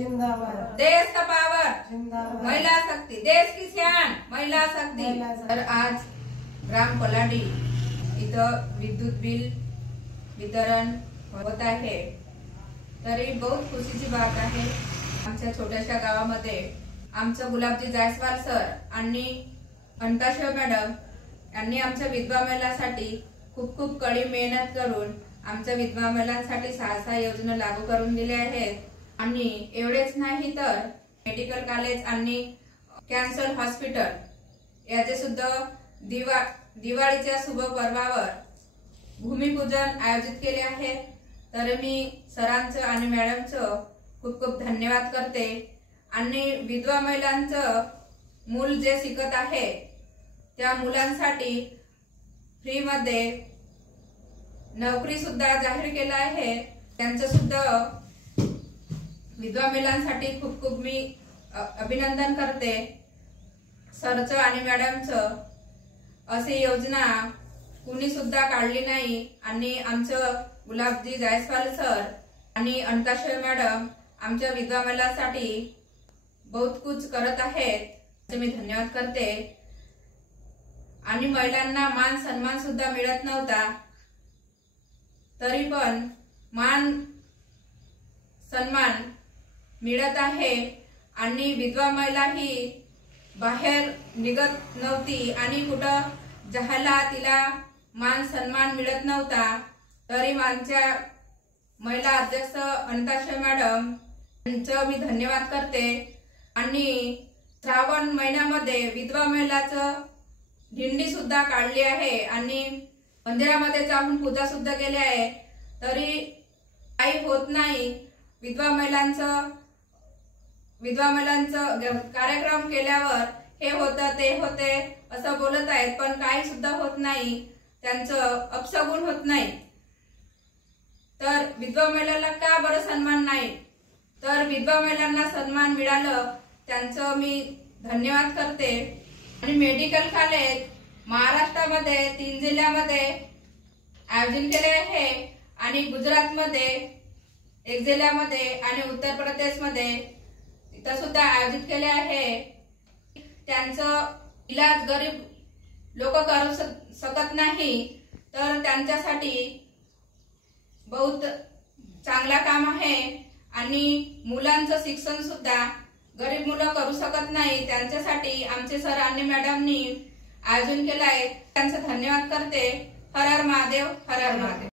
जिंदाबाद। देश का पावर जिंदाबाद। महिला शक्ति, देश की शान महिला शक्ति। तर आज ग्राम कोलाडी इथं विद्युत बिल वितरण होत आहे। तरी बहुत खुशीची बात आहे। आमच्या छोट्याशा गावामध्ये आमचं गुलाबजी जायस्वाल सर आणि अंताशेव मॅडम यांनी आमच्या विधवा महिलांसाठी खूप खूप कडी मेहनत करून आमच्या विधवा महिलांसाठी 6 योजना लागू करून दिल्या आहेत। आणि एवढेच नाही तर मेडिकल कॉलेज आणि कॅन्सर हॉस्पिटल याचे सुद्धा दिवाळीच्या शुभ पर्वावर भूमिपूजन आयोजित केले आहे। तर मी सरांचं आणि मॅडमचं खूप खूप धन्यवाद करते। आणि विधवा महिलांचं मूल जे शिकत आहे त्या मुलांसाठी फ्री मध्ये नोकरी सुद्धा जाहीर केला आहे। त्यांचं सुद्धा विधवा महिलांसाठी खूप खूप मी अभिनंदन करते सरचं आणि मॅडमचं। अशी योजना कुणी सुद्धा काढली नाही आणि आमचं गुलाबजी जायस्वाल सर आणि अंताशेव मॅडम आमच्या विधवा महिलांसाठी बहुत कुछ करत आहेत। मी धन्यवाद करते। आणि महिलांना मान सन्मान सुद्धा मिळत नव्हता, तरी पण मान सन्मान मिळत आहे। आणि विधवा महिला ही बाहेर निघत नव्हती आणि कुठं जायला तिला मान सन्मान मिळत नव्हता, तरी आमच्या महिला अध्यक्ष अंताशेव मॅडम यांचं मी धन्यवाद करते। आणि श्रावण महिन्यामध्ये विधवा महिलाचं दिंडी सुद्धा काढली आहे आणि मंदिरामध्ये जाऊन पूजा सुद्धा केली आहे। तरी काही होत नाही। विधवा महिलांचं कार्यक्रम केल्यावर हे होतं ते होते असं बोलत आहेत, पण काही सुद्धा होत नाही, त्यांचं अपशगुन होत नाही। तर विधवा महिलांना का बरं सन्मान नाही? तर विधवा महिलांना सन्मान मिळालं त्यांचं मी धन्यवाद करते। आणि मेडिकल कॉलेज महाराष्ट्रामध्ये 3 जिल्ह्यामध्ये आयोजन केले आहे आणि गुजरातमध्ये 1 जिल्ह्यामध्ये आणि उत्तर प्रदेशमध्ये इथं सुद्धा आयोजित केले आहे। त्यांचं इलाज गरीब लोक करू शकत नाही, तर त्यांच्यासाठी बहुत चांगला काम आहे। आणि मुलांचं शिक्षण सुद्धा गरीब मुलं करू शकत नाही, त्यांच्यासाठी आमचे सर आणि मॅडमनी आयोजन केलं आहे। त्यांचं धन्यवाद करते। हर हर महादेव, हर हर महादेव।